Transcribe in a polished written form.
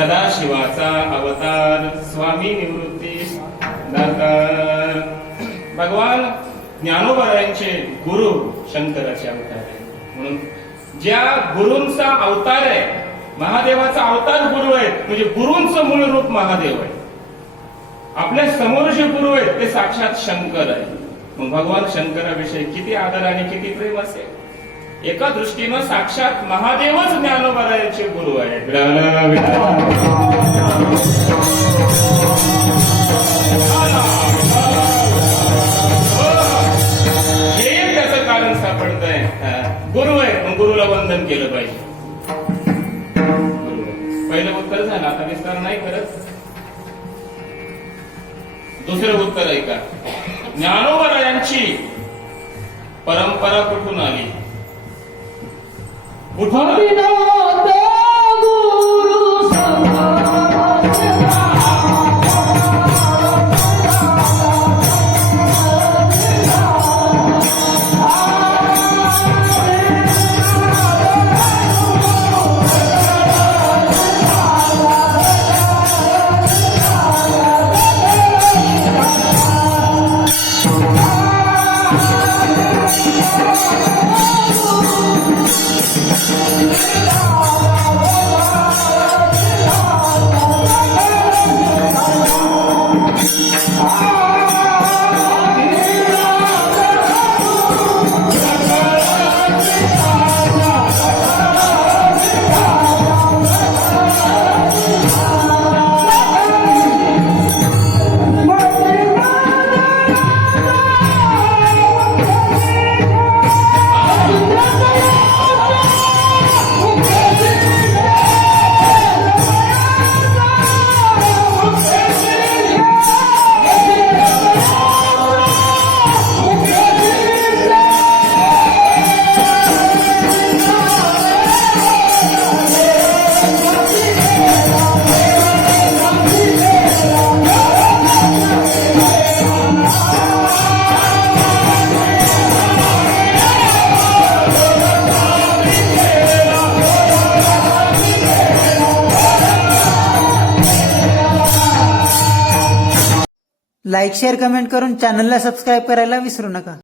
सदाशिवाचा अवतार स्वामी निवृत्ती दातार. भगवान ज्ञानोबारायांचे गुरु शंकराचे अवतार आहे. म्हणून ज्या गुरूंचा अवतार आहे, महादेवाचा अवतार गुरु आहे, म्हणजे गुरूंचं मूळ रूप महादेव आहे. आपल्या समोर जे गुरु आहेत ते साक्षात शंकर आहे. मग भगवान शंकराविषयी किती आदर आणि किती प्रेम असेल. एका दृष्टीनं साक्षात महादेवच ज्ञानोबारायांचे गुरु आहेत. हे त्याचं कारण सापडतंय. गुरु आहे मग गुरुला वंदन केलं पाहिजे. पहिलं उत्तर झालं, आता विस्तार नाही करत. दुसरं उत्तर आहे का, ज्ञानोबारायांची परंपरा कुठून आली? कुठून? लाईक शेअर कमेंट करून चॅनलला सबस्क्राईब करायला विसरू नका.